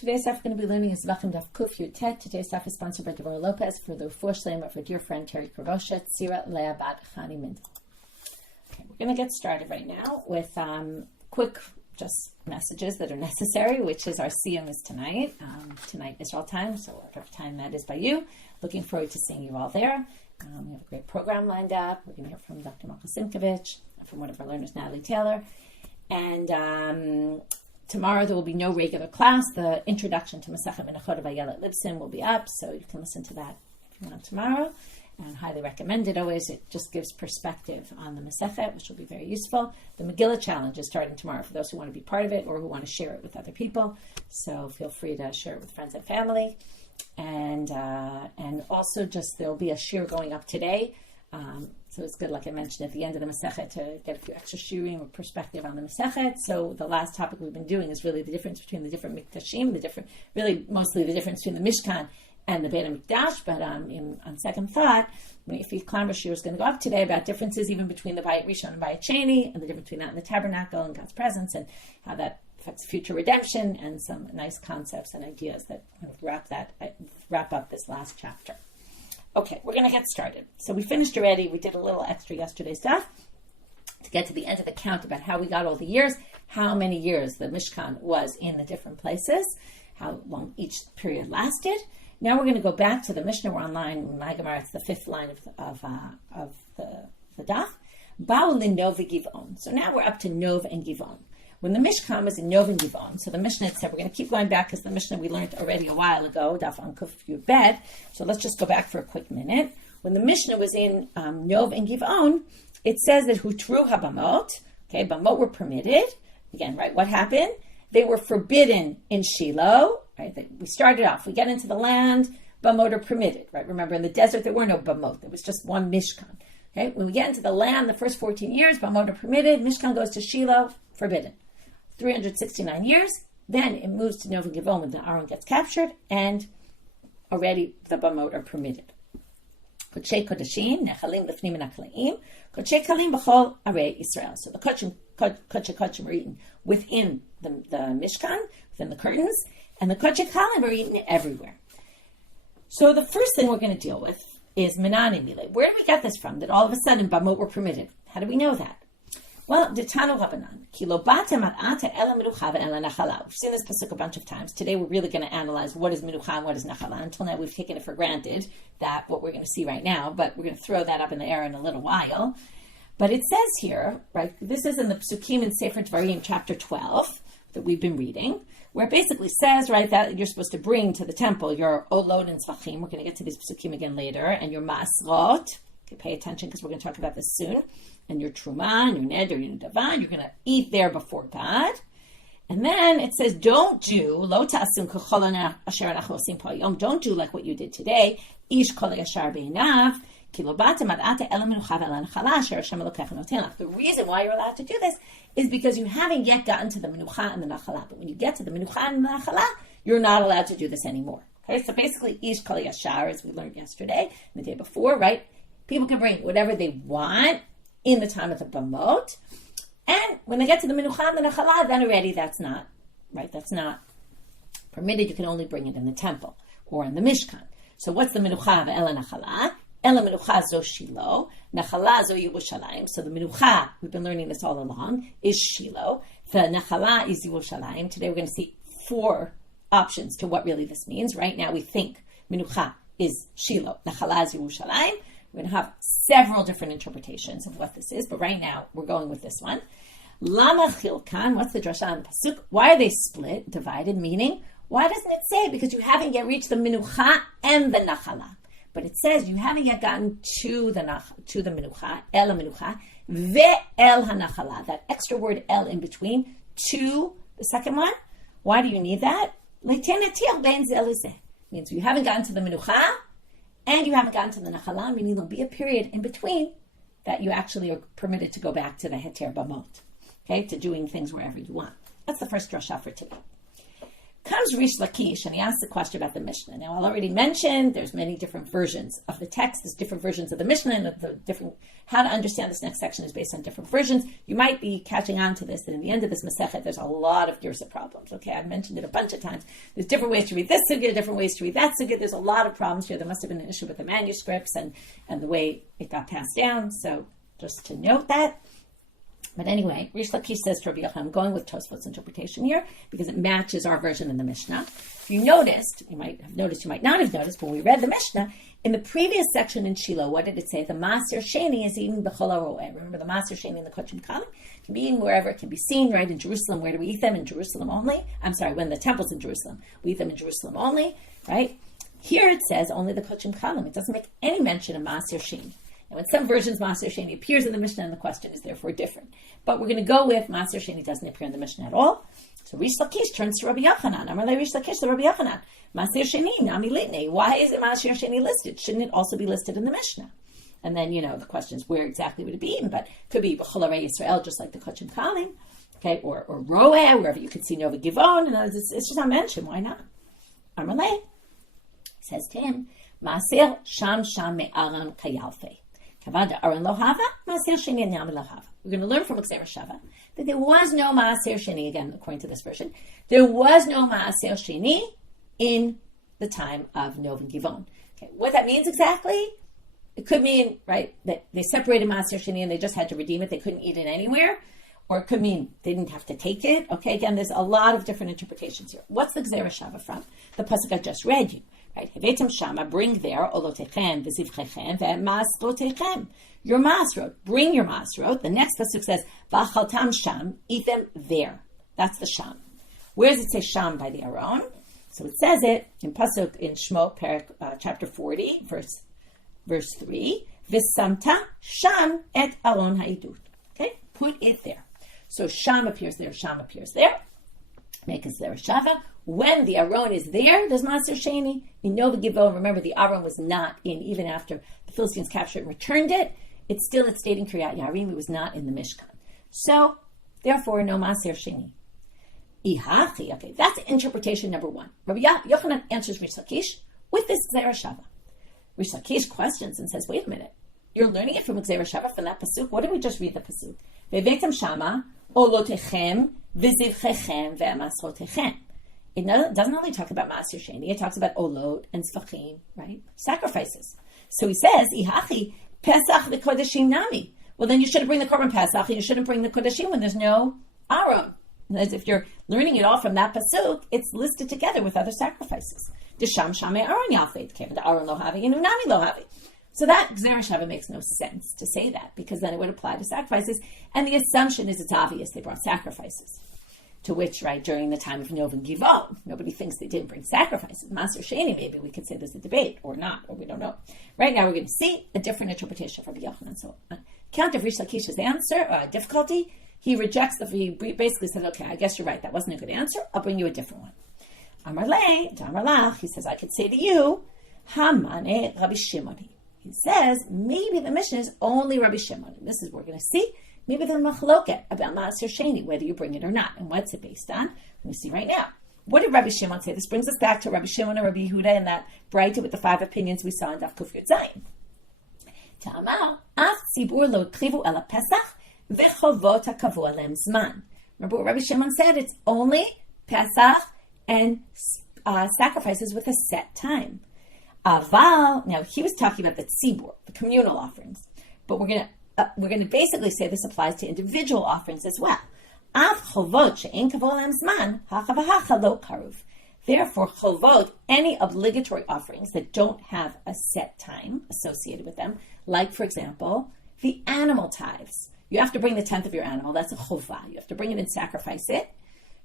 Today's stuff we're going to be learning is Zevachim Daf Kuf Yud Tet. Today's stuff is sponsored by Devarim Lopez for the Refuah Shlema of our dear friend Terry Kravoshet, Tzira Leah Bat Chani Mind. Okay, we're going to get started right now with quick just messages that are necessary, which is our Siyum is tonight. Tonight Israel time, so whatever time that is by you. Looking forward to seeing you all there. We have a great program lined up. We're going to hear from Dr. Marko Simkovich, from one of our learners, Natalie Taylor. And tomorrow there will be no regular class. The introduction to Masechet Menucha by Yelet Libson will be up, so you can listen to that if you want tomorrow. And highly recommend it always. It just gives perspective on the Masechet, which will be very useful. The Megillah Challenge is starting tomorrow for those who want to be part of it or who want to share it with other people. So feel free to share it with friends and family. And also just there will be a shir going up today. So it's good, like I mentioned, at the end of the Masechet to get a few extra shirim or perspective on the Masechet. So the last topic we've been doing is really the difference between the different Miktashim, mostly the difference between the Mishkan and the Beit HaMikdash. But on second thought, if you clamor shir is going to go up today about differences even between the Bayit Rishon and Bayit Sheni, and the difference between that and the Tabernacle and God's presence, and how that affects future redemption, and some nice concepts and ideas that kind of wrap up this last chapter. Okay, we're going to get started. So we finished already. We did a little extra yesterday stuff to get to the end of the count about how we got all the years, how many years the Mishkan was in the different places, how long each period lasted. Now we're going to go back to the Mishna. We're online in my Gemara. It's the fifth line of the daf. Ba'u Nov and Givon. So now we're up to Nov and Givon. When the Mishkan was in Nov and Givon, so the Mishnah said, we're going to keep going back because the Mishnah we learned already a while ago, Daf on Kuf Yud Bet. So let's just go back for a quick minute. When the Mishnah was in Nov and Givon, it says that Hutru ha-bamot, okay, bamot were permitted. Again, right, what happened? They were forbidden in Shiloh, right? We started off, we get into the land, bamot are permitted, right? Remember, in the desert, there were no bamot. There was just one Mishkan, okay? When we get into the land, the first 14 years, bamot are permitted. Mishkan goes to Shiloh, forbidden. 369 years, then it moves to Nov and Givon when the Aron gets captured, and already the bamot are permitted. Kodshei kodashim, nechalim lefnim menachalaim, kodshei kalim b'chol arei Yisrael. So the kodshei are eaten within the Mishkan, within the curtains, and the kodshei kalim are eaten everywhere. So the first thing we're going to deal with is menani milei. Where did we get this from? That all of a sudden bamot were permitted. How do we know that? Well, Ditano Rabbanan, Kilo Batem Ata Ela Menucha Ela Nachala. We've seen this pasuk a bunch of times. Today we're really going to analyze what is Menucha and what is nachala. Until now we've taken it for granted that what we're going to see right now, but we're going to throw that up in the air in a little while. But it says here, right, this is in the Psukim in Sefer Devarim, chapter 12, that we've been reading, where it basically says, right, that you're supposed to bring to the temple your olot and Zevachim. We're going to get to these Psukim again later, and your maaserot. Okay, pay attention because we're going to talk about this soon. And your truma, and your neder, your davan, you're going to eat there before God. And then it says, don't do, lo ta'asim k'cholana asher anachu osim po hayom, don't do like what you did today, ish kol yashar be'inav, ki lo batem ad ata ela menucha ve'ela nachala asher Hashem Elokecha noten lach. The reason why you're allowed to do this is because you haven't yet gotten to the menucha and the nachala. But when you get to the menucha and the nachala, you're not allowed to do this anymore. Okay, so basically, ish kol yashar, as we learned yesterday, and the day before, right? People can bring whatever they want in the time of the bamot, and when they get to the menucha and the nachala, then already that's not permitted. You can only bring it in the temple or in the Mishkan. So what's the menucha ve'ela nachala? Ela menucha zo Shiloh, nachala zo Yerushalayim. So the menucha, we've been learning this all along, is Shiloh. The nachala is Yerushalayim. Today we're going to see 4 options to what really this means. Right now we think menucha is Shiloh, nachala is Yerushalayim. We're going to have several different interpretations of what this is, but right now we're going with this one. Lama chilkan, what's the drasha on the pasuk? Why are they split, divided, meaning, why doesn't it say? Because you haven't yet reached the menucha and the nachala. But it says you haven't yet gotten to the menucha, el menucha, ve'el hanachala, that extra word el in between, to the second one. Why do you need that? Means you haven't gotten to the menucha, and you haven't gotten to the nachala, meaning there'll be a period in between that you actually are permitted to go back to the heter bamot, okay, to doing things wherever you want. That's the first drasha for today. Comes comes Reish Lakish and he asks a question about the Mishnah. Now, I already mentioned there's many different versions of the text. There's different versions of the Mishnah, and the different how to understand this next section is based on different versions. You might be catching on to this, that in the end of this Masechet, there's a lot of Girsa problems. Okay, I've mentioned it a bunch of times. There's different ways to read this sugya, different ways to read that sugya. There's a lot of problems here. There must have been an issue with the manuscripts and the way it got passed down. So just to note that. But anyway, Reish Lakish says to Rabbi Yochanan, I'm going with Tosfot's interpretation here because it matches our version in the Mishnah. If you noticed, you might have noticed, you might not have noticed, when we read the Mishnah, in the previous section in Shiloh, what did it say? The maaser sheni is eaten b'chol haroeh. Remember the maaser sheni in the Kochim Kalim? It can be eaten wherever, it can be seen, right? In Jerusalem, where do we eat them? In Jerusalem only. I'm sorry, when the temple's in Jerusalem. We eat them in Jerusalem only, right? Here it says only the Kochim Kalim. It doesn't make any mention of maaser sheni. Now, in some versions, maaser sheni appears in the Mishnah, and the question is therefore different. But we're going to go with maaser sheni doesn't appear in the Mishnah at all. So Reish Lakish turns to Rabbi Yochanan. Amar le Reish Lakish to Rabbi Yochanan. Maaser sheni nami litnei. Why is it maaser sheni listed? Shouldn't it also be listed in the Mishnah? And then, the question is where exactly would it be eaten? But it could be b'chol harei Yisrael, just like the Kochim Kalim, okay, or roeh, wherever you could see Nov and Givon. And it's just not mentioned. Why not? Amar le says to him, maaser sham me'aram kayalfei. We're going to learn from gezeira shava that there was no maaser sheni, again, according to this version, there was no maaser sheni in the time of Nov and Givon. Okay, what that means exactly? It could mean, right, that they separated maaser sheni and they just had to redeem it. They couldn't eat it anywhere. Or it could mean they didn't have to take it. Okay, again, there's a lot of different interpretations here. What's the gezeira shava from? The pasuk I just read you. Right, Hevetim Shama, bring there olotechem v'zivchechem ve'masrotechem. Your masrot, bring your masrot. The next pasuk says v'achaltam sham, eat them there. That's the sham. Where does it say sham by the Aron? So it says it in pasuk in Shmot, chapter 40, verse 3. V'samta sham et Aron ha'idut. Okay, put it there. So sham appears there. Sham appears there. Make us there a shava. When the Aron is there, there's maaser sheni. In Nov and Givon, remember the Aron was not in, even after the Philistines captured and returned it. It stayed in Kiryat Yarim. It was not in the Mishkan. So, therefore, no maaser sheni. Ihachi. Okay, that's interpretation number one. Rabbi Yochanan answers Reish Lakish with this gezeira shava. Reish Lakish questions and says, wait a minute. You're learning it from gezeira shava, from that pasuk? What did we just read the pasuk? Ve'vetem shama olotechem v'zivchechem ve'masrotechem. It doesn't only talk about maaser sheni, it talks about olot and Zevachim, right? Sacrifices. So he says, Ihachi, Pesach v'kodeshim nami. Well, then you shouldn't bring the korban Pesach, and you shouldn't bring the kodeshim when there's no Aron. As if you're learning it all from that pasuk, it's listed together with other sacrifices. Desham shamei Aron yalfeit, the Aron lo havi, inu nami lo havi. So that gezeira shava makes no sense to say that, because then it would apply to sacrifices, and the assumption is it's obvious they brought sacrifices. To which, right, during the time of Nov and Givon, nobody thinks they didn't bring sacrifices. Maaser sheni, maybe we could say there's a debate, or not, or we don't know. Right now we're going to see a different interpretation from Rabbi Yochanan. So, on account of Reish Lakish's answer, difficulty, he basically said, okay, I guess you're right, that wasn't a good answer, I'll bring you a different one. Amar lach, he says, I could say to you, Hamane Rabbi Shimon. He says, maybe the Mishnah is only Rabbi Shimon. And this is what we're going to see. Maybe they're machloket about maaser sheni, whether you bring it or not. And what's it based on? Let me see right now. What did Rabbi Shimon say? This brings us back to Rabbi Shimon and Rabbi Yehuda and that braita with the 5 opinions we saw in Daf Kuf Yud Zayin. Ta'amar, af tzibur lo krivu ela Pesach v'chovot hakavu alem zman. Remember what Rabbi Shimon said? It's only Pesach and sacrifices with a set time. Aval, now he was talking about the tzibur, the communal offerings. But we're going to basically say this applies to individual offerings as well. Therefore, chovot, any obligatory offerings that don't have a set time associated with them, like, for example, the animal tithes. You have to bring the 10th of your animal. That's a chovah. You have to bring it and sacrifice it,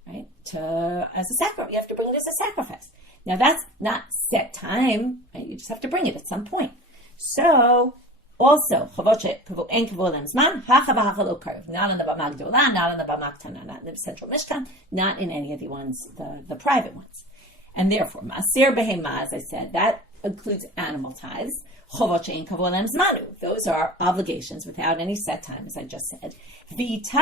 right? As a sacrifice. You have to bring it as a sacrifice. Now, that's not set time, right? You just have to bring it at some point. So, also, not in the bama gdola, not in the bama ktana, not in the central Mishkan, not in any of the ones, the private ones. And therefore, maaser behema, as I said, that includes animal tithes. Those are obligations without any set time, as I just said. There's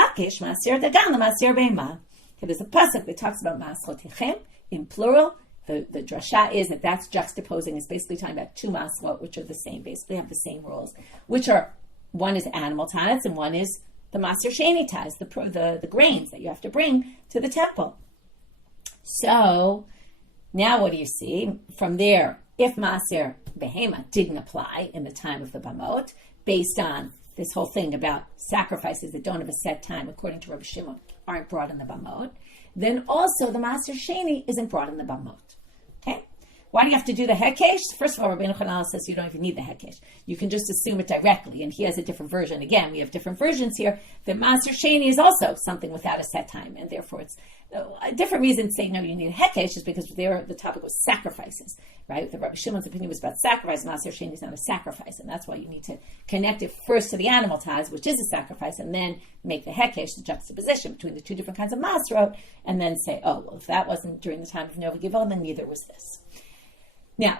a pasuk that talks about masrotechem, in plural. The drasha is that that's juxtaposing, is basically talking about two maslot, which are the same, basically have the same rules, which are, one is animal tithes and one is the maaser sheni tithes, the grains that you have to bring to the temple. So now what do you see? From there, if maaser behema didn't apply in the time of the bamot, based on this whole thing about sacrifices that don't have a set time, according to Rabbi Shimon, aren't brought in the bamot, then also the maaser sheni isn't brought in the bamot. Okay? Why do you have to do the hekesh? First of all, Rabbi Yochanan says you don't even need the hekesh. You can just assume it directly, and he has a different version. Again, we have different versions here. The maaser sheni is also something without a set time, and therefore it's a different reason saying no, you need a hekesh is because there the topic was sacrifices, right? The Rabbi Shimon's opinion was about sacrifice. Maaser sheni is not a sacrifice, and that's why you need to connect it first to the animal tithes, which is a sacrifice, and then make the hekesh, the juxtaposition between the two different kinds of maaserot, and then say, oh, well, if that wasn't during the time of Nov and Givon, then neither was this. Now,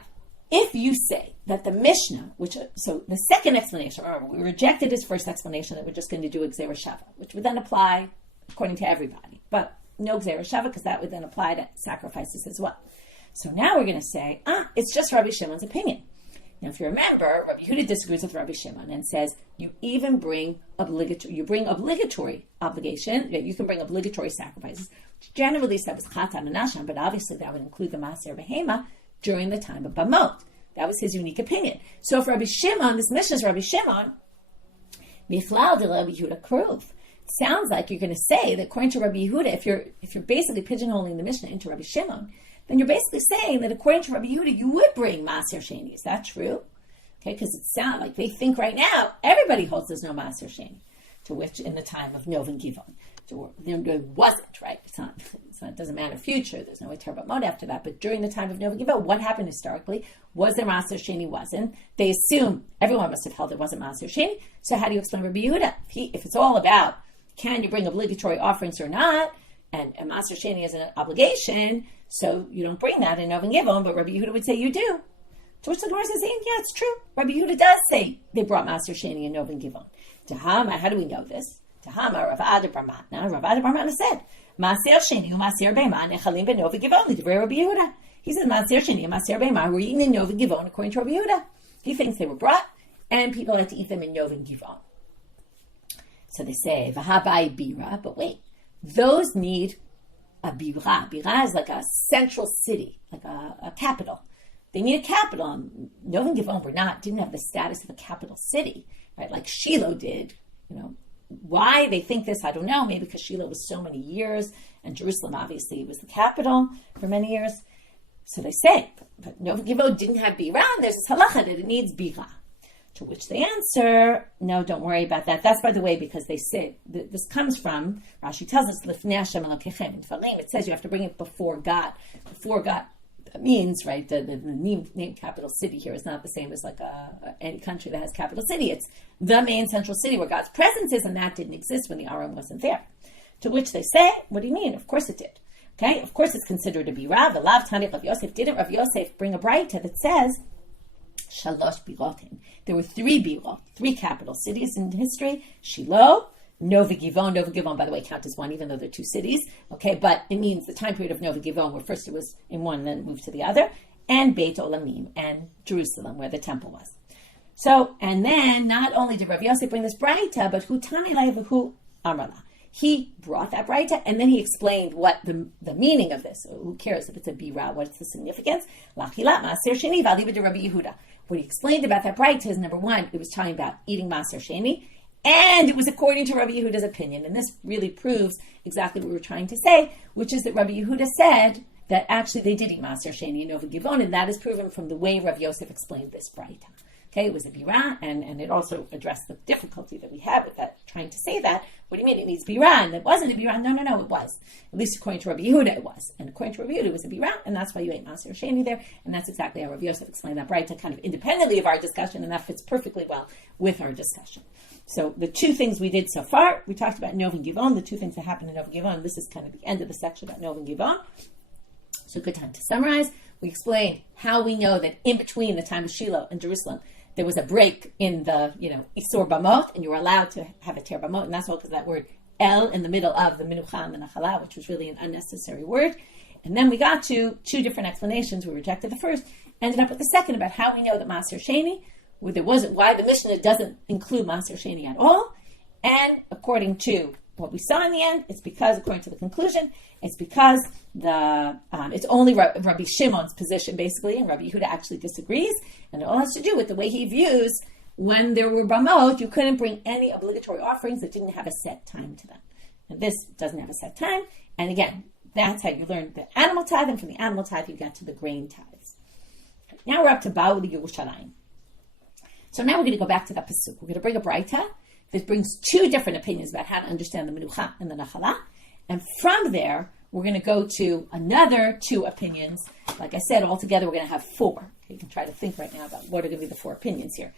if you say that the Mishna, so the second explanation, remember, we rejected his first explanation that we're just going to do a gezeira shava, which would then apply according to everybody, but no gezeira shava because that would then apply to sacrifices as well. So now we're going to say, it's just Rabbi Shimon's opinion. Now, if you remember, Rabbi Yehuda disagrees with Rabbi Shimon and says you even bring obligatory obligation. You can bring obligatory sacrifices, which generally said was chatan and nasham, but obviously that would include the maaser behema during the time of bamot. That was his unique opinion. So if Rabbi Shimon, this Mishna is Rabbi Shimon, michlal de Rabbi Yehuda kruv. Sounds like you're going to say that according to Rabbi Yehuda, if you're basically pigeonholing the Mishnah into Rabbi Shimon, then you're basically saying that according to Rabbi Yehuda, you would bring maaser sheni. Is that true? Okay, because it sounds like they think right now everybody holds there's no maaser sheni, to which in the time of Nov and Givon, there wasn't, right? It doesn't matter future. There's no interim bamot after that. But during the time of Nov and Givon, what happened historically? Was there maaser sheni? Wasn't. They assume everyone must have held there wasn't maaser sheni. So how do you explain Rabbi Yehuda? If it's all about can you bring obligatory offerings or not, and maaser sheni is an obligation, so you don't bring that in Nov and Givon, but Rabbi Yehuda would say you do. To which the Gemara is saying, yeah, it's true. Rabbi Yehuda does say they brought maaser sheni in Nov and Givon. Tahama, how do we know this? Tahama, Rav Ada bar Matna. Rav Ada bar Matna said, maaser sheni maaser beima nechalim ben Nov and Givon l'divrei Rabbi Yehuda. He says maaser sheni and maaser beima were eaten in Nov and Givon according to Rabbi Yehuda. He thinks they were brought, and people had to eat them in Nov and Givon. So they say, v'habai bira, but wait, those need a bira. Bira is like a central city, like a capital. They need a capital. Nov and Givon didn't have the status of a capital city, right? Like Shiloh did. Why they think this, I don't know. Maybe because Shiloh was so many years, and Jerusalem obviously was the capital for many years. So they say, but Nov and Givon didn't have bira, and there's this halacha that it needs bira. To which they answer, no, don't worry about that. That's, by the way, because they say, this comes from, Rashi tells us, Lifnei Hashem Elokechem. In Devarim, it says you have to bring it before God. Before God means, right, the name capital city here is not the same as like any country that has capital city. It's the main central city where God's presence is, and that didn't exist when the Aron wasn't there. To which they say, what do you mean? Of course it did. Okay, of course it's considered to be Rav. The Lav Tani Rav Yosef. Didn't Rav Yosef bring a braita that says, Shalosh birotim. There were three capital cities in history. Shiloh, Nov and Givon. Nov and Givon, by the way, count as one, even though they're two cities. Okay, but it means the time period of Nov and Givon, where first it was in one and then moved to the other, and Beit Olamim, and Jerusalem, where the temple was. So, and then not only did Rav Yosef bring this braita, but hu tani lei v'hu amrala. He brought that braita, and then he explained what the meaning of this. Who cares if it's a bira? What's the significance? Lachilat maaser sheni v'aliba de Rabbi Yehuda. What he explained about that braita is, number one, it was talking about eating maaser sheni, and it was according to Rabbi Yehuda's opinion. And this really proves exactly what we were trying to say, which is that Rabbi Yehuda said that actually they did eat maaser sheni and Nov and Givon, and that is proven from the way Rav Yosef explained this braita. Okay, it was a bira, and it also addressed the difficulty that we have with that, trying to say that. What do you mean it needs bira? And it wasn't a bira? No, it was. At least according to Rabbi Yehuda, it was. And according to Rabbi Yehuda, it was a bira, and that's why you ate maaser sheni there. And that's exactly how Rav Yosef explained that braita, kind of independently of our discussion, and that fits perfectly well with our discussion. So the two things we did so far, we talked about Nov and Givon, the two things that happened in Nov and Givon. This is kind of the end of the section about Nov and Givon. So good time to summarize. We explained how we know that in between the time of Shiloh and Jerusalem, there was a break in the, Isur bamot, and you were allowed to have a ter bamot, and that's all because that word el in the middle of the Menucha and the nachala, which was really an unnecessary word. And then we got to two different explanations. We rejected the first, ended up with the second about how we know that maaser sheni, why the Mishna doesn't include maaser sheni at all. And according to what we saw in the end, it's because, according to the conclusion, it's because it's only Rabbi Shimon's position, basically, and Rabbi Yehuda actually disagrees, and it all has to do with the way he views when there were bamot, you couldn't bring any obligatory offerings that didn't have a set time to them. And this doesn't have a set time, and again, that's how you learn the animal tithe, and from the animal tithe, you get to the grain tithes. Now we're up to Ba'u Yerushalayim. So now we're going to go back to that pasuk. We're going to bring a braita that brings two different opinions about how to understand the Menucha and the nachala. And from there, we're going to go to another two opinions. Like I said, altogether, we're going to have four. You can try to think right now about what are going to be the four opinions here.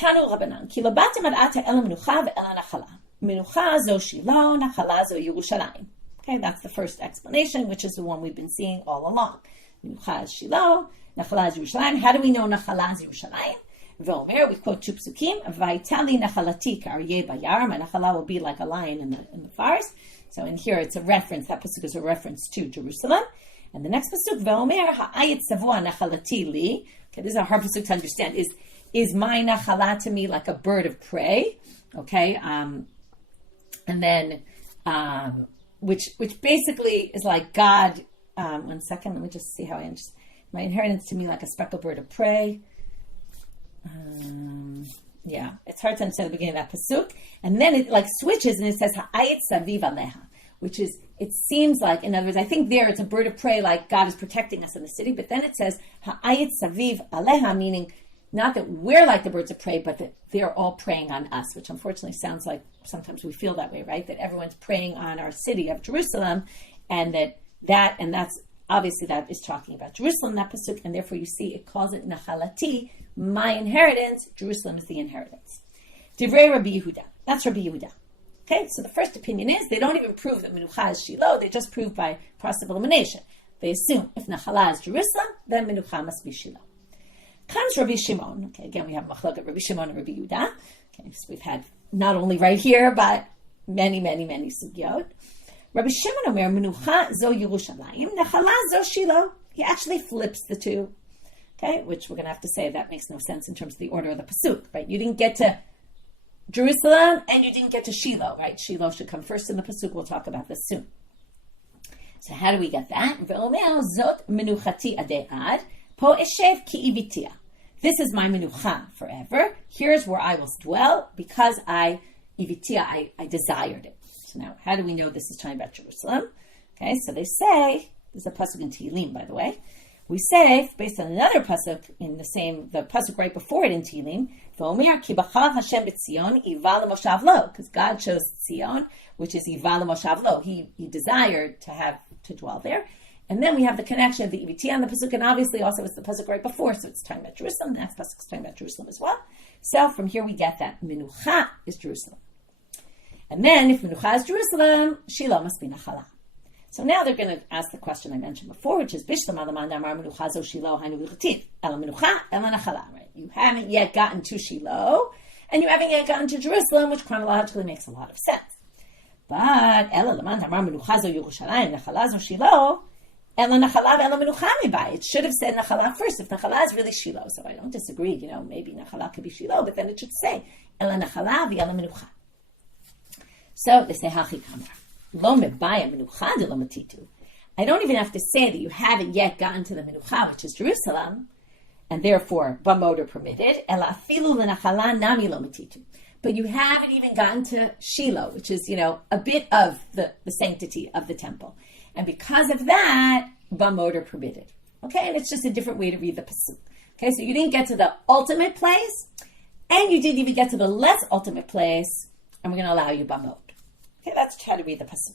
Tanu Rabbanan, ki labatim ad ata el Menucha ve'el nachala. Menucha zo Shiloh, nachala zo Yerushalayim. Okay, that's the first explanation, which is the one we've been seeing all along. Menucha is Shiloh, nachala is Yerushalayim. How do we know nachala is Yerushalayim? V'omer, we quote two psukim, v'aytali nachalati k'aryeh bayar, my nachala will be like a lion in the forest. So in here it's a reference, that pasuk is a reference to Jerusalem. And the next pasuk, v'omer, ha'ayit savua nachalati li. Okay, this is a hard pasuk to understand. Is my nachala to me like a bird of prey? Okay, and then, which basically is like God, one second, let me just see how I understand. My inheritance to me like a speckled bird of prey. It's hard to understand the beginning of that pasuk, and then it like switches and it says ha'ayit saviv aleha, which is, it seems like, in other words, I think there it's a bird of prey, like God is protecting us in the city, but then it says ha'ayit saviv aleha, meaning not that we're like the birds of prey, but that they're all preying on us, which unfortunately sounds like sometimes we feel that way, right? That everyone's preying on our city of Jerusalem, and that's obviously that is talking about Jerusalem, that pasuk, and therefore you see it calls it nachalati, my inheritance. Jerusalem is the inheritance. Divrei Rabbi Yehuda. That's Rabbi Yehuda. Okay, so the first opinion is they don't even prove that Menucha is Shiloh. They just prove by process of elimination. They assume if nachala is Jerusalem, then Menucha must be Shiloh. Comes Rabbi Shimon. Okay, again we have machlokes Rabbi Shimon and Rabbi Yehuda. Okay, so we've had not only right here, but many sugyot. Rabbi Shimon Omer Menucha zo Yerushalayim, nachala zo Shiloh. He actually flips the two. Okay, which we're going to have to say that makes no sense in terms of the order of the pasuk, right? You didn't get to Jerusalem and you didn't get to Shiloh, right? Shiloh should come first in the pasuk. We'll talk about this soon. So how do we get that? Ve'omer zot menuchati ade'ad po eshev ki ivitia. This is my menucha forever. Here's where I will dwell because I desired it. So now, how do we know this is talking about Jerusalem? Okay, so they say, there's a pasuk in Tehillim, by the way. We say, based on another pasuk in the pasuk right before it in Tehillim, V'omer ki b'chalav Hashem b'tzion iva l'moshav lo, because God chose Tzion, which is iva l'moshav lo. He desired to dwell there. And then we have the connection of the Iviti on the pasuk, and obviously also it's the pasuk right before, so it's talking about Jerusalem. The next pasuk is talking about Jerusalem as well. So from here we get that Menucha is Jerusalem. And then if Menucha is Jerusalem, Shiloh must be nachala. So now they're going to ask the question I mentioned before, which is Bishlam alaman damar Menucha zo Shiloh hainu v'chativ el Menucha el nachala. Right? You haven't yet gotten to Shiloh, and you haven't yet gotten to Jerusalem, which chronologically makes a lot of sense. But el alaman damar Menucha zo Yerushalayim nachala zo Shiloh el nachala el Menucha mibai. It should have said nachala first if nachala is really Shiloh. So I don't disagree. Maybe nachala could be Shiloh, but then it should say el nachala v'el Menucha. So they say hachi kamar. Lo mebaya menucha de lo matitu. I don't even have to say that you haven't yet gotten to the menucha, which is Jerusalem, and therefore bamot are permitted. Ela afilu lenachala nami lo matitu. But you haven't even gotten to Shiloh, which is, a bit of the sanctity of the temple. And because of that, bamot are permitted. Okay, and it's just a different way to read the pasuk. Okay, so you didn't get to the ultimate place, and you didn't even get to the less ultimate place, and we're going to allow you bamot. Okay, that's how to read the pasuk.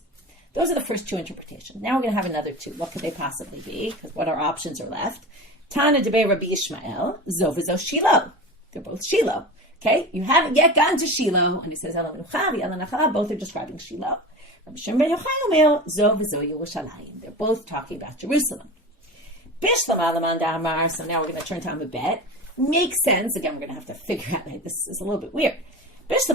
Those are the first two interpretations. Now we're going to have another two. What could they possibly be? Because what our options are left? Tana debe Rabbi Ishmael, zo v'zo Shiloh. They're both Shiloh. Okay, you haven't yet gotten to Shiloh, and he says ela menucha v'ela nachala. Both are describing Shiloh. Rabbi Shimon ben Yochai zo v'zo Yerushalayim. They're both talking about Jerusalem. Bishlam alaman da'amar. So now we're going to turn to Amud Bet. Makes sense. Again, we're going to have to figure out. This is a little bit weird. If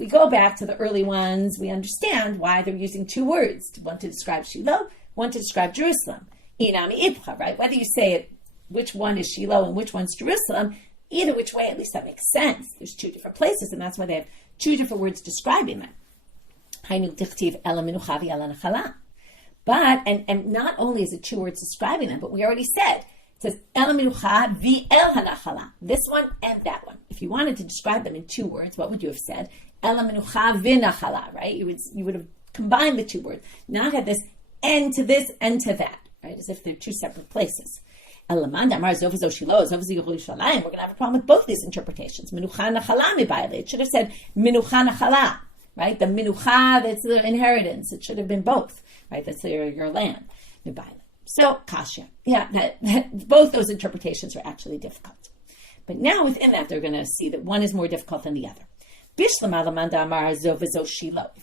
we go back to the early ones, we understand why they're using two words, one to describe Shiloh, one to describe Jerusalem. Right? Whether you say it, which one is Shiloh and which one's Jerusalem, either which way, at least that makes sense. There's two different places, and that's why they have two different words describing them. But, and not only is it two words describing them, but we already said, it says, El Menucha v'el hanachala. This one and that one. If you wanted to describe them in two words, what would you have said? El Menucha v'nachala, right? You would have combined the two words. Not had this and to this and to that, right? As if they're two separate places. We're going to have a problem with both these interpretations. Menucha nachala mibayale. It should have said Menucha nachala, right? The Menucha, that's the inheritance. It should have been both, right? That's your land. Mibayale. So, kasha. Yeah, both those interpretations are actually difficult. But now within that, they're going to see that one is more difficult than the other. If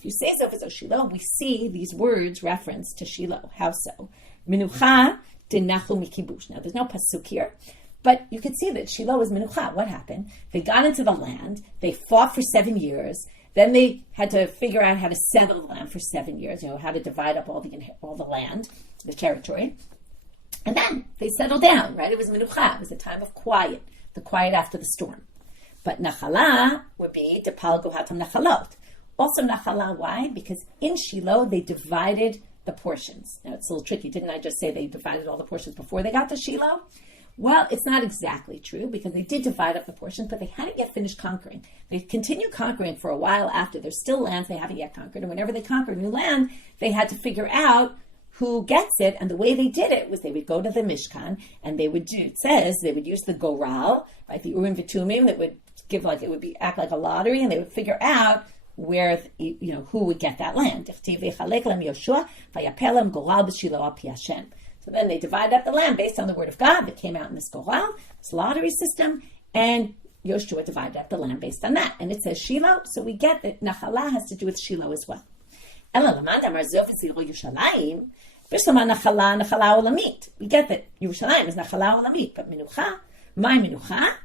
you say Zovizo Shiloh, we see these words referenced to Shiloh. How so? Menucha denachu mikibush. Now, there's no pasuk here, but you can see that Shiloh is Menucha. What happened? They got into the land. They fought for 7 years. Then they had to figure out how to settle the land for 7 years, how to divide up all the land, the territory. And then they settled down, right? It was Menucha. It was a time of quiet, the quiet after the storm. But nachala would be depal gohatam nachalot. Also nachala, why? Because in Shiloh, they divided the portions. Now, it's a little tricky. Didn't I just say they divided all the portions before they got to Shiloh? Well, it's not exactly true because they did divide up the portions, but they hadn't yet finished conquering. They continued conquering for a while after. There's still lands they haven't yet conquered. And whenever they conquered new land, they had to figure out who gets it. And the way they did it was they would go to the Mishkan and they would do, it says, they would use the goral, right? The Urim V'Tumim that would give act like a lottery, and they would figure out where, who would get that land. So then they divided up the land based on the word of God that came out in this goral, this lottery system, and Yoshua divided up the land based on that. And it says Shiloh, so we get that nachala has to do with Shiloh as well. We get that Yerushalayim is nachala olamit, but Menucha, my Menucha,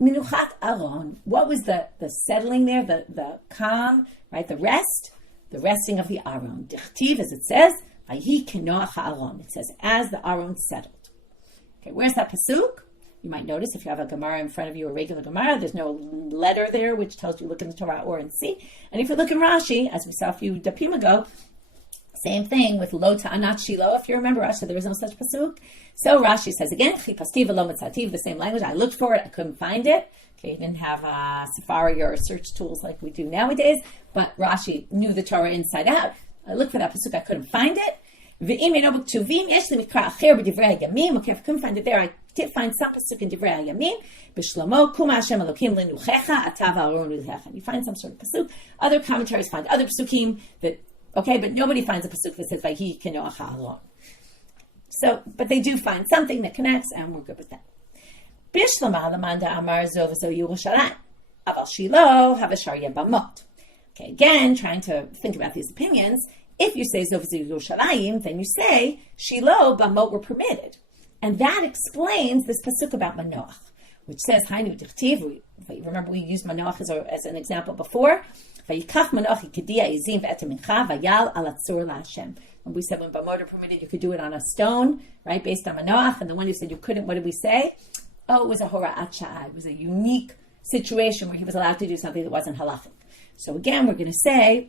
Menuchat Aron. What was the settling there, the calm, right? The resting of the Aron. Dichtiv, as it says, Vayi kenoach ha'aron. It says, as the Aron settled. Okay, where's that pasuk? You might notice if you have a Gemara in front of you, a regular Gemara, there's no letter there, which tells you look in the Torah or and see. And if you look in Rashi, as we saw a few dapim ago, same thing with lo ta'anat Shiloh. If you remember Rashi, there is no such pasuk. So Rashi says again, chipasti v'lo mitzativ, the same language. I looked for it, I couldn't find it. Okay, you didn't have Safari or search tools like we do nowadays, but Rashi knew the Torah inside out. I looked for that pasuk, I couldn't find it. Okay, if I couldn't find it there, I did find some pasuk in Divrei Hayamim. B'shlomo kuma Hashem Elokim lenuchecha atav ha'aron u'lecha. You find some sort of pasuk. Other commentaries find other pasukim that. Okay, but nobody finds a pasuk that says Vayi kenoach ha'aron. So, but they do find something that connects, and we're good with that. Bishlama lamanda amar zov zo Yerushalayim aval Shiloh havashar bamot. Okay, again, trying to think about these opinions. If you say zov zo Yerushalayim, then you say Shiloh bamot were permitted, and that explains this pasuk about Manoach, which says Hainu dichtiv. Remember, we used Manoach as an example before. And we said when bamot are permitted, you could do it on a stone, right, based on Manoach. And the one who said you couldn't, what did we say? Oh, it was a hora'at sha'ah. It was a unique situation where he was allowed to do something that wasn't halachic. So again, we're going to say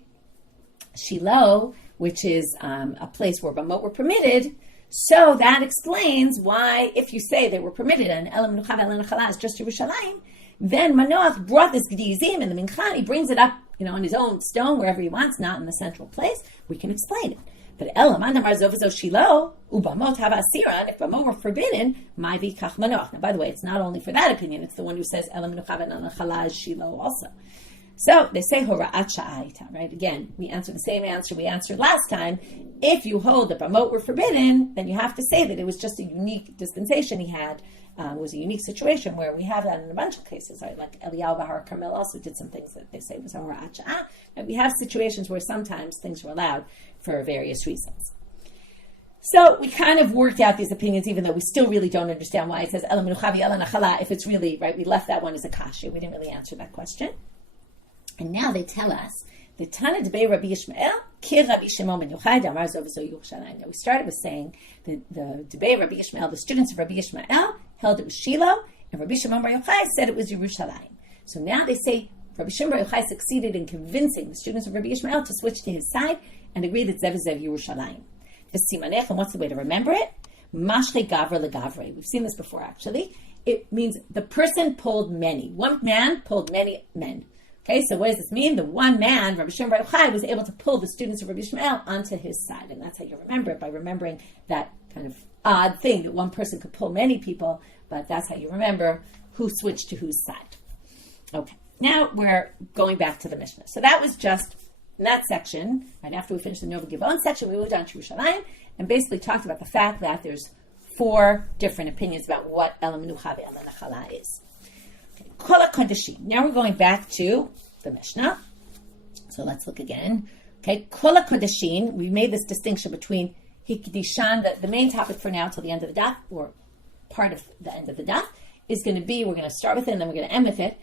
Shiloh, which is a place where bamot were permitted. So that explains why, if you say they were permitted, and Elam Menucha Elam Nachala is just Yerushalayim, then Manoach brought this gezeira in the Mincha, he brings it up, on his own stone, wherever he wants, not in the central place. We can explain it. But Elam Andamar Zovizo Shiloh, Ubamot Havasiran, if bamot were forbidden, Maivi Kach Manoach. Now, by the way, it's not only for that opinion, it's the one who says Elam Menucha Elam Nachala is Shiloh also. So they say hora'at sha'aita, right? Again, we answer the same answer we answered last time. If you hold that bamot were forbidden, then you have to say that it was just a unique dispensation he had. It was a unique situation where we have that in a bunch of cases, right? Like Eliyahu Bahar Carmel also did some things that they say was hora'at sha'ah. And we have situations where sometimes things were allowed for various reasons. So we kind of worked out these opinions, even though we still really don't understand why it says Ela Menucha Ela Nachala, if it's really, right, we left that one as a kasha. We didn't really answer that question. And now they tell us, the Tana Debei Rabbi Yishmael, Ki Rabbi Shimon ben Yochai, Damar Zov Zo Yerushalayim. Now we started with saying the Debei Rabbi Yishmael, the students of Rabbi Yishmael, held it was Shiloh, and Rabbi Shimon bar Yochai said it was Yerushalayim. So now they say Rabbi Shimon bar Yochai succeeded in convincing the students of Rabbi Yishmael to switch to his side and agree that Zev Yerushalayim. And what's the way to remember it? Mashche gavra legavre. We've seen this before, actually. It means the person pulled many. One man pulled many men. Okay, so what does this mean? The one man, Rabbi Shimon bar Yochai, was able to pull the students of Rabbi Shmuel onto his side. And that's how you remember it, by remembering that kind of odd thing that one person could pull many people, but that's how you remember who switched to whose side. Okay, now we're going back to the Mishnah. So that was just in that section, right after we finished the Nov and Givon section, we moved on to Yerushalayim and basically talked about the fact that there's 4 different opinions about what Ela Menucha Ela Nachala is. Kol HaKodeshim. Now we're going back to the Mishnah. So let's look again. Okay, Kol HaKodeshim. We made this distinction between Hikdishan, the main topic for now till the end of the daf, or part of the end of the daf, is going to be, we're going to start with it and then we're going to end with it,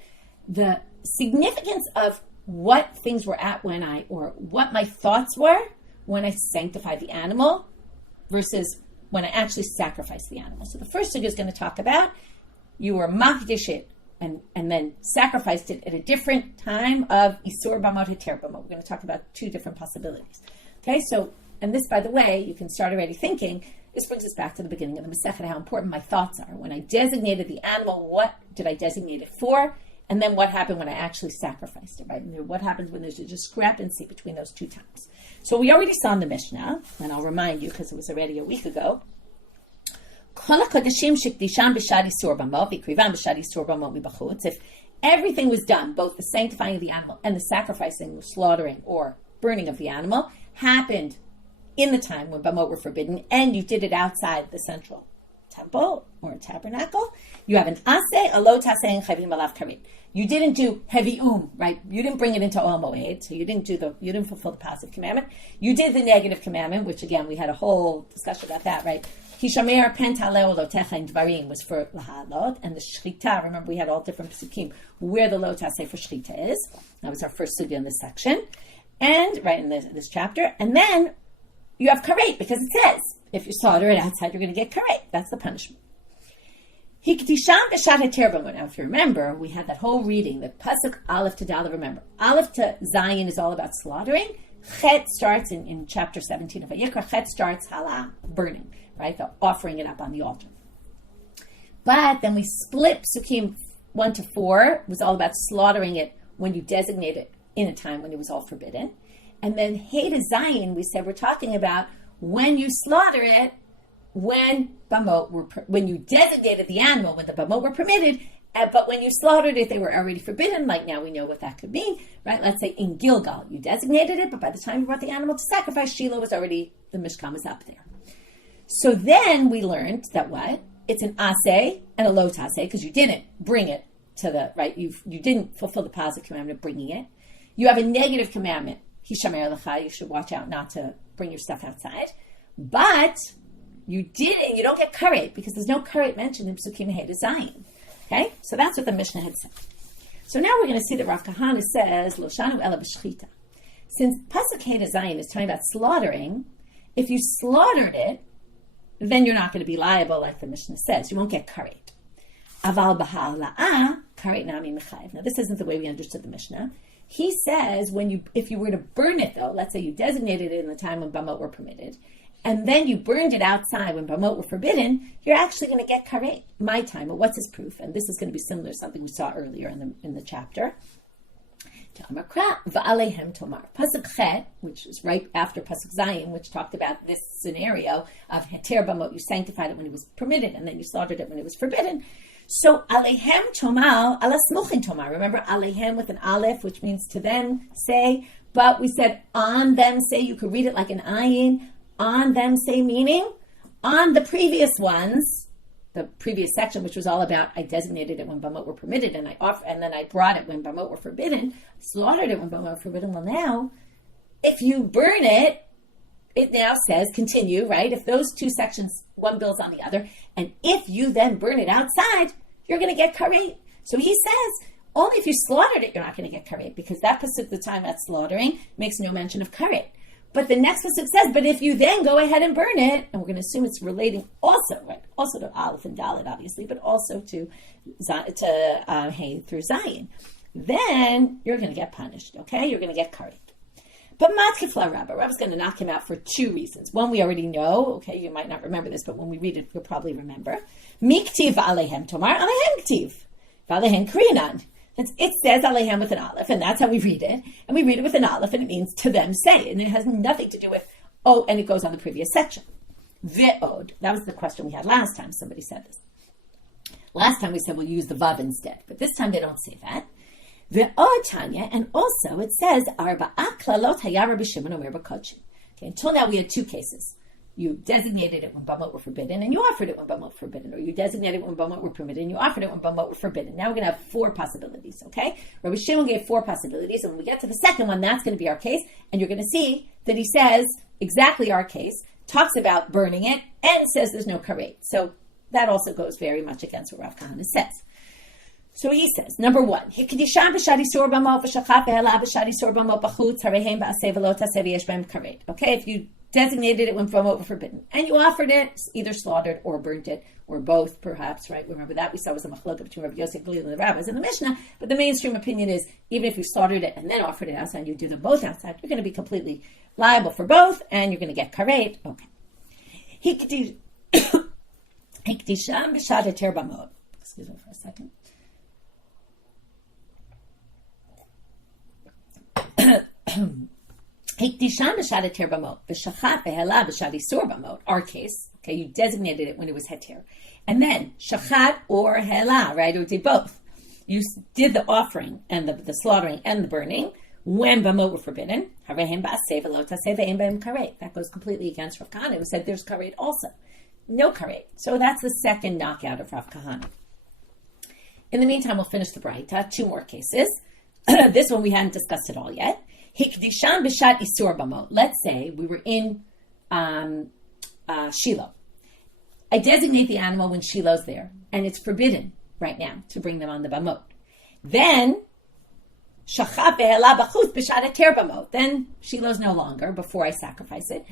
the significance of what things were at or what my thoughts were when I sanctified the animal versus when I actually sacrificed the animal. So the first thing is going to talk about, you were makdish it and then sacrificed it at a different time of isur bamot heter bamot. We're going to talk about 2 different possibilities. Okay, so, and this, by the way, you can start already thinking, this brings us back to the beginning of the Masechet, how important my thoughts are. When I designated the animal, what did I designate it for? And then what happened when I actually sacrificed it, right? And what happens when there's a discrepancy between those 2 times. So we already saw in the Mishnah, and I'll remind you because it was already a week ago, if everything was done, both the sanctifying of the animal and the sacrificing, or slaughtering or burning of the animal, happened in the time when bamot were forbidden, and you did it outside the central temple or tabernacle, you have an aseh, a lo taseh, and chavim alav karim. You didn't do heavy right? You didn't bring it into Ol Moed, so you didn't fulfill the positive commandment. You did the negative commandment, which again we had a whole discussion about that, right? Hishamer pentaleo lotecha in Devarim was for lahalot, and the shchita. Remember, we had all different psukim where the lo taseh for shchita is. That was our first sugya in this section, and right in this chapter, and then you have karet because it says if you slaughter it outside, you're going to get karet. That's the punishment. Hikdisham b'shat heter bamot. Now, if you remember, we had that whole reading, the pasuk Aleph to Dalet. Remember, Aleph to Zayin is all about slaughtering. Chet starts in chapter 17 of Vayikra. Chet starts hala, burning, right? The offering it up on the altar. But then we split psukim 1 to 4. It was all about slaughtering it when you designate it in a time when it was all forbidden. And then Hey to Zayin, we said we're talking about when you slaughter it, when you designated the animal, when the bamot were permitted, but when you slaughtered it, they were already forbidden. Like now we know what that could mean, right? Let's say in Gilgal, you designated it, but by the time you brought the animal to sacrifice, Shiloh was already, the Mishkan was up there. So then we learned that what? It's an aseh and a lo taseh, because you didn't bring it to the, right? You didn't fulfill the positive commandment of bringing it. You have a negative commandment, hishamer lecha, you should watch out not to bring your stuff outside. But you don't get karet, because there's no karet mentioned in Psukim Hey to Zayin. Okay? So that's what the Mishnah had said. So now we're going to see that Rav Kahana says, Lo shanu ela b'shchita. Since Pasuk Hey to Zayin is talking about slaughtering, if you slaughtered it, then you're not going to be liable, like the Mishnah says. You won't get karet. Aval b'ha'ala'ah, karet nami mechayev. Now this isn't the way we understood the Mishnah. He says if you were to burn it though, let's say you designated it in the time when bamot were permitted, and then you burned it outside when bamot were forbidden, you're actually going to get karet. My time, but what's his proof? And this is going to be similar to something we saw earlier in the chapter. Va'alehem tomar. Pasuk Chet, which is right after Pasuk Zayin, which talked about this scenario of heter bamot, you sanctified it when it was permitted, and then you slaughtered it when it was forbidden. So alehem tomar, ala smuchin tomar. Remember alehem with an aleph, which means to them say, but we said on them say. You could read it like an ayin. On them say, meaning on the previous ones, the previous section, which was all about I designated it when bamot were permitted, and then I brought it when bamot were forbidden, slaughtered it when bamot were forbidden. Well, now, if you burn it, it now says continue, right? If those two sections, one builds on the other, and if you then burn it outside, you're going to get karet. So he says, only if you slaughtered it, you're not going to get karet, because that pasuk, the time at slaughtering, makes no mention of karet. But the next pasuk says, but if you then go ahead and burn it, and we're going to assume it's relating also, right? Also to Aleph and Dalet, obviously, but also to Hey through Zayin, then you're going to get punished, okay? You're going to get karet. But Matkifla Rabba, Rabba's going to knock him out for two reasons. One, we already know, okay, you might not remember this, but when we read it, you'll probably remember. Miktiv alehem tomar, alehem ktiv, v'alehem krinan. It says alehem with an aleph, and that's how we read it. And we read it with an aleph, and it means to them say. And it has nothing to do with, and it goes on the previous section. Ve'od, that was the question we had last time. Somebody said this. Last time we said we'll use the vav instead, but this time they don't say that. Ve'od Tanya, and also it says, Arba'a klalot haya Rabbi Shimon omer b'kodshim. Okay, until now we had two cases. You designated it when bamot were forbidden, and you offered it when bamot were forbidden. Or you designated it when bamot were permitted, and you offered it when bamot were forbidden. Now we're going to have four possibilities, okay? Rabbi Shimon gave four possibilities, and when we get to the second one, that's going to be our case. And you're going to see that he says exactly our case, talks about burning it, and says there's no karet. So that also goes very much against what Rav Kahana says. So he says, number one, okay, if you designated it when bamot were forbidden, and you offered it, either slaughtered or burnt it, or both, perhaps, right? Remember that we saw was a machlokah between Rabbi Yosef and the rabbis in the Mishna, but the mainstream opinion is, even if you slaughtered it and then offered it outside, you do them both outside, you're going to be completely liable for both, and you're going to get karet. Okay. Excuse me for a second. Our case, okay, you designated it when it was heter, and then shachat or hela, right, or did both. You did the offering and the slaughtering and the burning when bamot were forbidden. That goes completely against Rav Kahana, who said there's karet also. No karet. So that's the second knockout of Rav Kahana. In the meantime, we'll finish the braita. Two more cases. This one we hadn't discussed at all yet. Hikdishan b'shat isur bamot. Let's say we were in Shiloh. I designate the animal when Shiloh's there, and it's forbidden right now to bring them on the bamot. Then shachat ve'ela b'chutz b'shat heter bamot. Then Shiloh's no longer before I sacrifice it.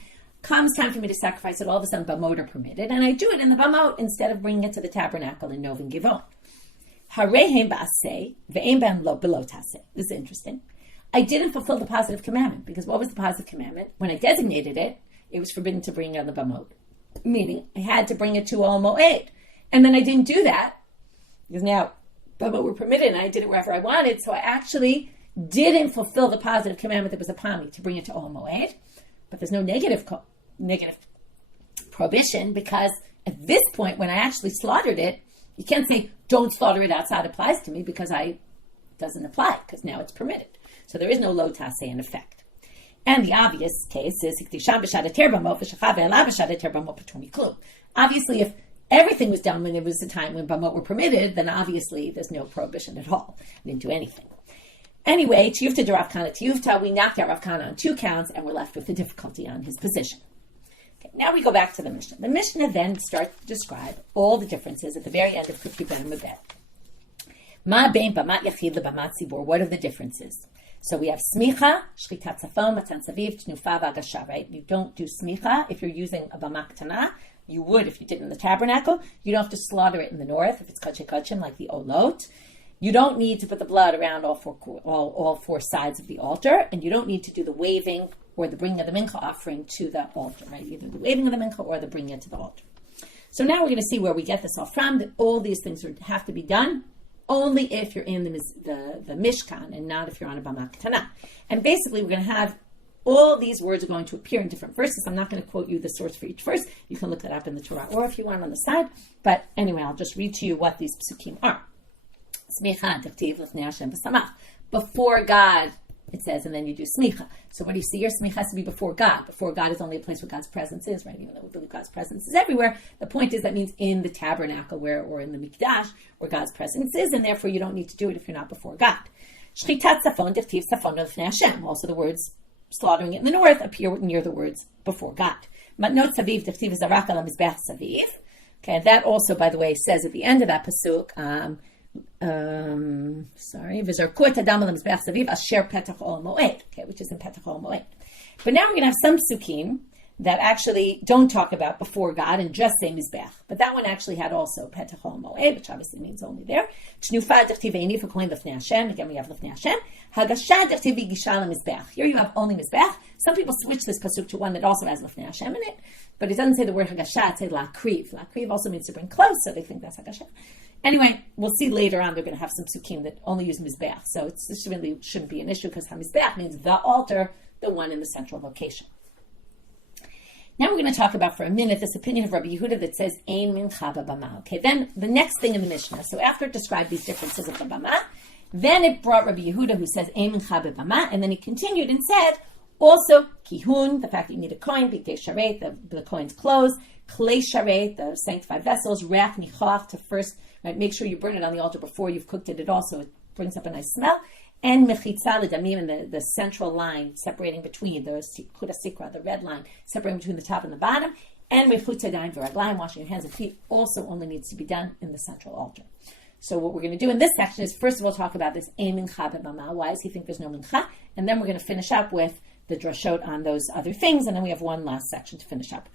Comes time for me to sacrifice it. All of a sudden, bamot are permitted, and I do it in the bamot instead of bringing it to the tabernacle in Nov and Givon. Harehem ba'aseh ve'em b'em lo below taseh. This is interesting. I didn't fulfill the positive commandment, because what was the positive commandment? When I designated it, it was forbidden to bring it on the bamot, meaning I had to bring it to Ol Moed, and then I didn't do that because now bamot were permitted, and I did it wherever I wanted. So I actually didn't fulfill the positive commandment that was upon me to bring it to Ol Moed. But there's no negative prohibition, because at this point, when I actually slaughtered it, you can't say don't slaughter it outside applies to me, because it doesn't apply, because now it's permitted. So there is no lo taseh in effect. And the obvious case is obviously, if everything was done when it was the time when bamot were permitted, then obviously there's no prohibition at all. I didn't do anything. Anyway, Tiyuvta de Rav Kahana Tiyuvta, we knocked out Rav Kahana on 2 counts, and we're left with the difficulty on his position. Okay, now we go back to the Mishnah. The Mishnah then starts to describe all the differences at the very end of Kufki Ben Mebet. Ma bein bamat yachid lebamat zibur. What are the differences? So we have smicha, shchitat tzafon, matan saviv, tnufa, v'agasha, right? You don't do smicha if you're using a bama ktana. You would if you did it in the tabernacle. You don't have to slaughter it in the north if it's kodesh kodeshim, like the olot. You don't need to put the blood around all four sides of the altar, and you don't need to do the waving or the bringing of the mincha offering to the altar, right? Either the waving of the mincha or the bringing it to the altar. So now we're going to see where we get this all from, that all these things have to be done only if you're in the Mishkan and not if you're on a bama ktana. And basically we're going to have all these words are going to appear in different verses. I'm not going to quote you the source for each verse. You can look that up in the Torah, or if you want on the side. But anyway, I'll just read to you what these psukim are. Before God, it says, and then you do smicha. So when you see your smicha has to be before God. Before God is only a place where God's presence is, right? Even though we believe God's presence is everywhere, the point is that means in the tabernacle or in the mikdash where God's presence is, and therefore you don't need to do it if you're not before God. Also the words slaughtering it in the north appear near the words before God. Matnot saviv dechtiv zarak al mizbech saviv. Okay, that also, by the way, says at the end of that pasuk, v'zarku et adam al mizbech saviv asher petach ol moed. Okay, which is in petach ol moed. But now we're going to have some psukim that actually don't talk about before God and just say Mizbech. But that one actually had also Petach Ol Moed, which obviously means only there. Tnufa Dechtiv Eini for Kohen Lefnei Hashem. Again, we have Lefnei Hashem. Hagasha Dechtiv Gisha LeMizbech. Here you have only Mizbech. Some people switch this pasuk to one that also has Lefnei Hashem in it, but it doesn't say the word Hagasha, it says Lakriv. Lakriv also means to bring close, so they think that's Hagasha. Anyway, we'll see later on they're going to have some psukim that only use Mizbech. So this really shouldn't be an issue because HaMizbech means the altar, the one in the central location. Now we're going to talk about for a minute this opinion of Rabbi Yehuda that says Ein mincha b'bama. Okay, then the next thing in the Mishnah. So after it described these differences of the bama, then it brought Rabbi Yehuda who says Ein mincha b'bama, and then he continued and said also kihun, the fact that you need a coin, bigdei sharet, the coin's clothes, klei sharet, the sanctified vessels, reach nichach, to first make sure you burn it on the altar before you've cooked it at all, so it brings up a nice smell. And mechitza l'damim, and the central line separating between the chut sikra, the red line separating between the top and the bottom, and mechutza daim v'raglayim, washing your hands and feet, also only needs to be done in the central altar. So what we're going to do in this section is first of all talk about this ein mincha b'bama. Why does he think there's no mincha? And then we're going to finish up with the drashot on those other things, and then we have one last section to finish up with.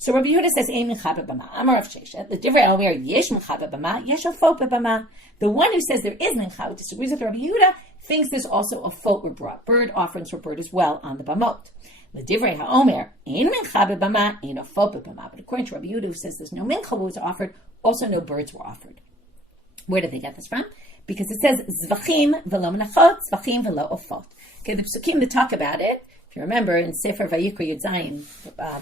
So Rabbi Yehuda says ein mincha b'bama. Amar Rav Sheshet, the divrei omer yesh mincha b'bama, yesh ofot b'bama. The one who says there is mincha, who disagrees with Rabbi Yehuda, thinks there's also a ofot were brought. Bird offerings were brought as well on the bamot. The divrei haomer ein mincha b'bama, ein ofot b'bama. But according to Rabbi Yehuda, who says there's no mincha was offered, also no birds were offered. Where did they get this from? Because it says Zevachim v'lo menachot, Zevachim v'lo ofot. Okay, the psukim that talk about it, if you remember in Sefer Vayikra Yud Zayin,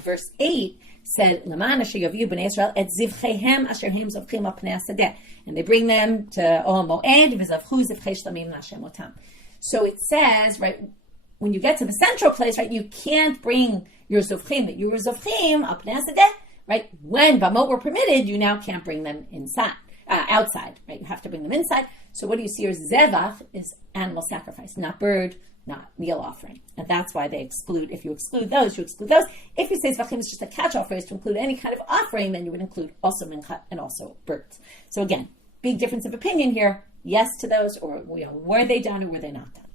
verse 8, said, "L'man asher yaviu b'nei Yisrael et zivcheihem asher hem zavchim al pnei hasadeh," and they bring them to Ol Moed v'zavchu zivchei shlamim l'Hashem otam. So it says, right, when you get to the central place, right, you can't bring your zivchim that you were zivchim al pnei hasadeh, right. When bamot were permitted, you now can't bring them outside, right. You have to bring them inside. So what do you see here is zevach is animal sacrifice, not bird, not meal offering. And that's why they exclude. If you exclude those, you exclude those. If you say Zevachim is just a catch-all phrase to include any kind of offering, then you would include also mincha and also birds. So again, big difference of opinion here. Yes to those, or were they done or were they not done?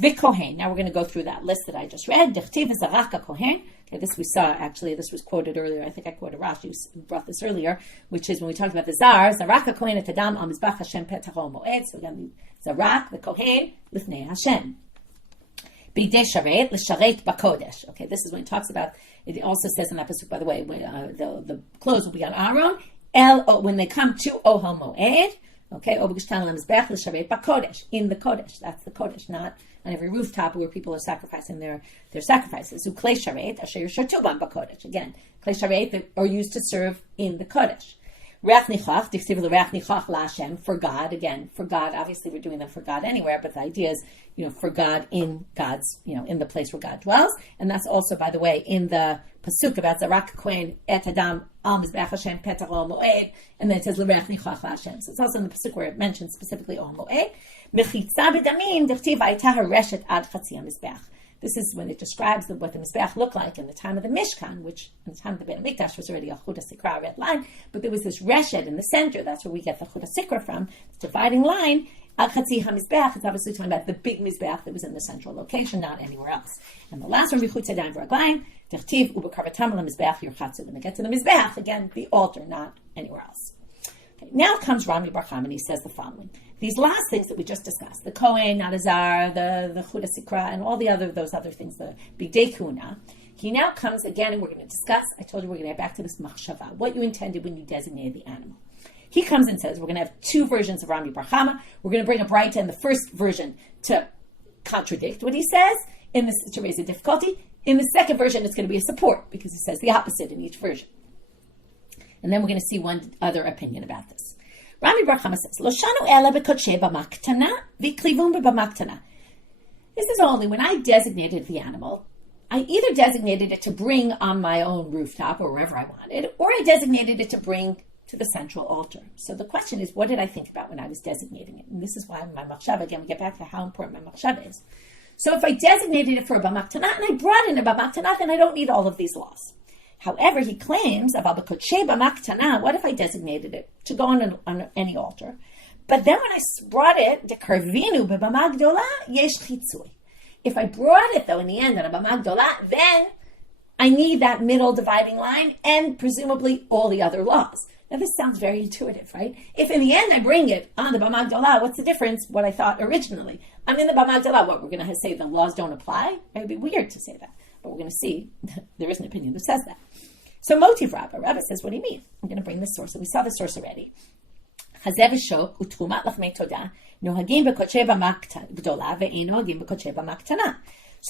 V'kohen. Now we're going to go through that list that I just read. Dechtiv zaraka kohen. Okay, this we saw actually. This was quoted earlier. I think I quoted Rashi who brought this earlier, which is when we talked about the zar. Zaraka kohen et adam al mizbach Hashem petach ol moed. So again, the zarak, the kohen, lifnei Hashem. Bigdei sharet l'sharet bakodesh. Okay, this is when it talks about. It also says in that pasuk, by the way, when, the clothes will be on Aaron. When they come to Ohel Moed. Okay, obligatory l'mizbech l'sharet bakodesh, in the kodesh. That's the kodesh, not on every rooftop where people are sacrificing their sacrifices. So klei sharet asher yishartu bam bakodesh. Again, klei sharet that are used to serve in the kodesh. Reach nichach, dichtiv l'reach nichach la'Hashem, for God. Again, for God. Obviously, we're doing them for God anywhere, but the idea is, for God in God's, in the place where God dwells. And that's also, by the way, in the pasuk about zarak kohen et adam al mizbech Hashem petach ol moed, and then it says l'reach nichach la'Hashem. So it's also in the pasuk where it mentions specifically ol moed. Mechitza b'damin dichtiv ha'ita hareshet ad chatzi ha'mizbech. This is when it describes what the Mizbeach looked like in the time of the Mishkan, which in the time of the Beit HaMikdash was already a chut sikra, red line, but there was this reshed in the center. That's where we get the chut sikra from, the dividing line. Al chatzi ha'mizbeach is obviously talking about the big Mizbeach that was in the central location, not anywhere else. And the last one, b'chutz daim v'raglayim, dichtiv u'b'karvatam l'mizbeach yirchatzu. When they get to the Mizbeach, again, the altar, not anywhere else. Okay, now comes Rami Bar Chama, and he says the following. These last things that we just discussed, the Kohen, not Azar, the Chuda Sikra, and all those other things, the Bigdei Kuna, he now comes again, and we're going to discuss, I told you we're going to get back to this machshava, what you intended when you designated the animal. He comes and says, we're going to have two versions of Rami Bar Chama. We're going to bring a braita in the first version to contradict what he says, to raise a difficulty. In the second version, it's going to be a support, because he says the opposite in each version. And then we're going to see one other opinion about this. Rami Bar Chama says, "Lo shanu ela b'kodshei b'maktana v'klivum b'maktana." This is only when I designated the animal. I either designated it to bring on my own rooftop or wherever I wanted, or I designated it to bring to the central altar. So the question is, what did I think about when I was designating it? And this is why my machshava, again, we get back to how important my machshava is. So if I designated it for a b'maktana and I brought in a b'maktana, then I don't need all of these laws. However, he claims, what if I designated it to go on any altar? But then when I brought it, if I brought it, though, in the end on a bama gdola, then I need that middle dividing line and presumably all the other laws. Now, this sounds very intuitive, right? If in the end I bring it on the bama gdola, what's the difference? What I thought originally. I'm in the bama gdola. What, we're going to say the laws don't apply? It would be weird to say that. But we're going to see there is an opinion that says that. So motiv Rabba says, what do you mean? I'm going to bring this source. And we saw the source already. So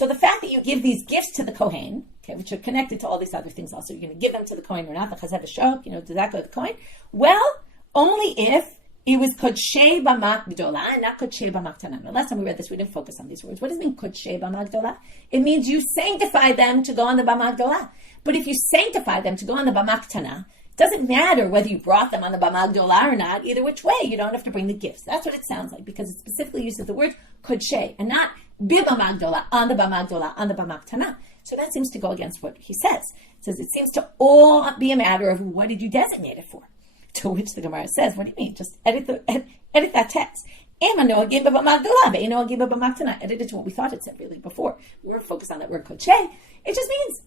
the fact that you give these gifts to the Kohen, okay, which are connected to all these other things also, you're going to give them to the Kohen or not, the chazev shok, does that go to the Kohen? Well, only if it was kodshei b'mak gdola and not kodshei b'mak tana. Now, last time we read this, we didn't focus on these words. What does it mean, kodshei b'mak gdola? It means you sanctify them to go on the b'mak gdola. But if you sanctify them to go on the b'mak tana, it doesn't matter whether you brought them on the b'mak gdola or not. Either which way, you don't have to bring the gifts. That's what it sounds like, because it specifically uses the word kodshei and not b'mak gdola, on the b'mak gdola, on the b'mak tana. So that seems to go against what he says. It says it seems to all be a matter of what did you designate it for? To which the Gemara says, what do you mean? Just edit that text. Edit it to what we thought it said really before. We were focused on that word kodshei. It just means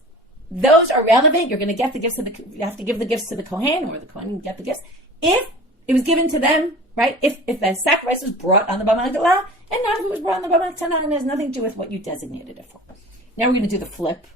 those are relevant. You're going to get the gifts you have to give the gifts to the Kohen, or the Kohen can get the gifts. If it was given to them, right? If the sacrifice was brought on the bama gdola, and not if it was brought on the bama tana, and has nothing to do with what you designated it for. Now we're going to do the flip.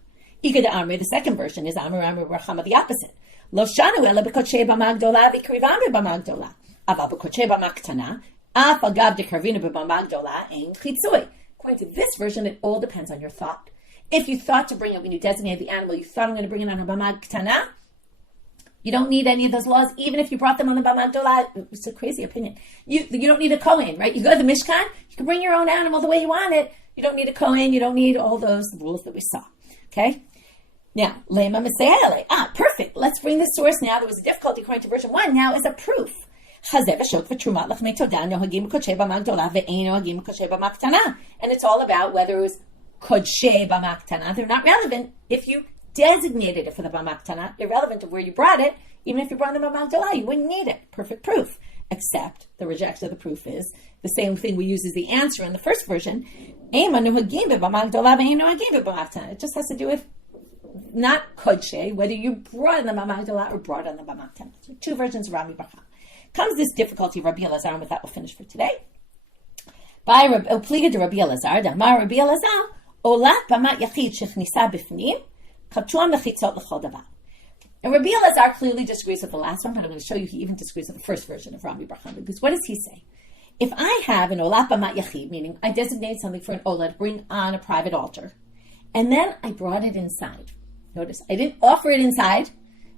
Ika de Amri, the second version is Amri Rachama, the opposite. Lo shanu ela b'kodshei b'ma gdola v'krivam b'ma gdola. Ava b'kodshei b'ma ktana, af agav dekarvinu b'ma gdola ein chitzui. According to this version, it all depends on your thought. If you thought to bring it when you designated the animal, you thought I'm going to bring it on a b'ma ktana, you don't need any of those laws, even if you brought them on the b'ma gdola. It's a crazy opinion. You don't need a Kohen, right? You go to the Mishkan, you can bring your own animal the way you want it. You don't need a Kohen, you don't need all those rules that we saw. Okay? Now, lema mesele. Perfect. Let's bring this source now. There was a difficulty according to version 1. Now is a proof. And it's all about whether it was kodshei b'maktana. They're not relevant if you designated it for the b'maktana. Irrelevant to where you brought it. Even if you brought them b'maktana, you wouldn't need it. Perfect proof. Except the rejection of the proof is the same thing we use as the answer in the first version. It just has to do with not kodshei, whether you brought in the b'mak gdola or brought on the b'mak tana. So two versions of Rabbi Barcha. Comes this difficulty of Rabbi Elazar, and with that we'll finish for today. By Pliga de Rabbi Elazar, Damar Rabbi Elazar, Olat b'mat yachid shechnisa b'fnim, kaptuam mechitzot l'chol davar. And Rabbi Elazar clearly disagrees with the last one, but I'm going to show you he even disagrees with the first version of Rabbi Barcha. Because what does he say? If I have an olat b'mat yachid, meaning I designate something for an olat to bring on a private altar, and then I brought it inside. Notice, I didn't offer it inside.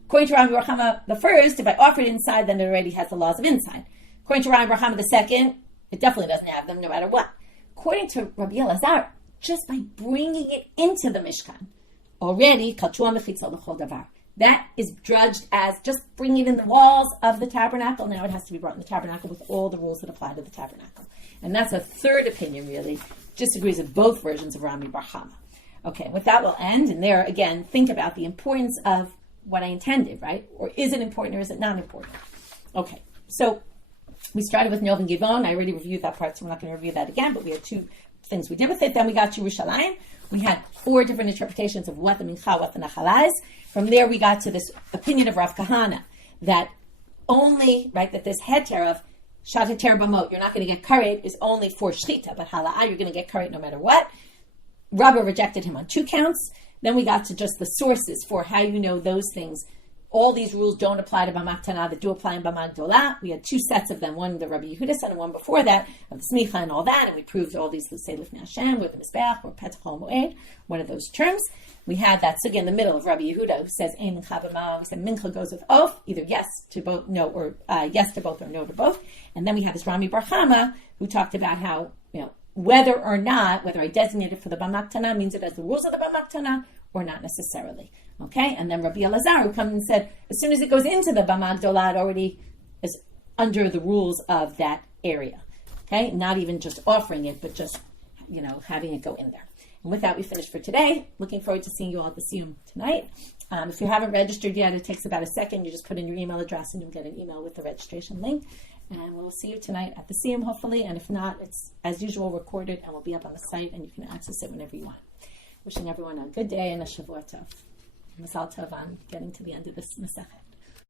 According to Rabbi Yochanan the first, if I offer it inside, then it already has the laws of inside. According to Rabbi Yochanan the second, it definitely doesn't have them no matter what. According to Rabbi Elazar, just by bringing it into the Mishkan, already, that is judged as just bringing it in the walls of the tabernacle. Now it has to be brought in the tabernacle with all the rules that apply to the tabernacle. And that's a third opinion, really. Disagrees with both versions of Rabbi Barcha. Okay, with that we'll end. And there, again, think about the importance of what I intended, right? Or is it important or is it not important? Okay, so we started with Nov and Givon. I already reviewed that part, so we're not going to review that again, but we had two things we did with it. Then we got to Yerushalayim. We had 4 different interpretations of what the Mincha, what the nachala is. From there, we got to this opinion of Rav Kahana that only, right, that this heter of shateter bamot, you're not going to get karet, is only for shchita, but hala'ah, you're going to get karet no matter what. Rabbi rejected him on 2 counts. Then we got to just the sources for how you know those things. All these rules don't apply to b'mak tana, that do apply in b'mak gdola. We had 2 sets of them, one the Rabbi Yehuda said and one before that, of the smicha and all that, and we proved all these, let's say, lifnei Hashem, with the mizbeach, or petach moed, one of those terms. We had that sugi in the middle of Rabbi Yehuda, who says, ein mincha b'ma, we said mincha goes with oath, either yes to both, no, or yes to both, or no to both. And then we had this Rami Bar Chama, who talked about how, whether or not, whether I designated for the b'mak tana means it has the rules of the b'mak tana, or not necessarily. Okay, and then Rabbi Elazar, who comes and said, as soon as it goes into the b'mak gdola, it already is under the rules of that area. Okay, not even just offering it, but just having it go in there. And with that, we finish for today. Looking forward to seeing you all at the Siyum tonight. If you haven't registered yet, it takes about a second. You just put in your email address and you'll get an email with the registration link. And we'll see you tonight at the Siyum, hopefully. And if not, it's as usual recorded and will be up on the site and you can access it whenever you want. Wishing everyone a good day and a Shavua Tov. Masal Tov on getting to the end of this Masechet.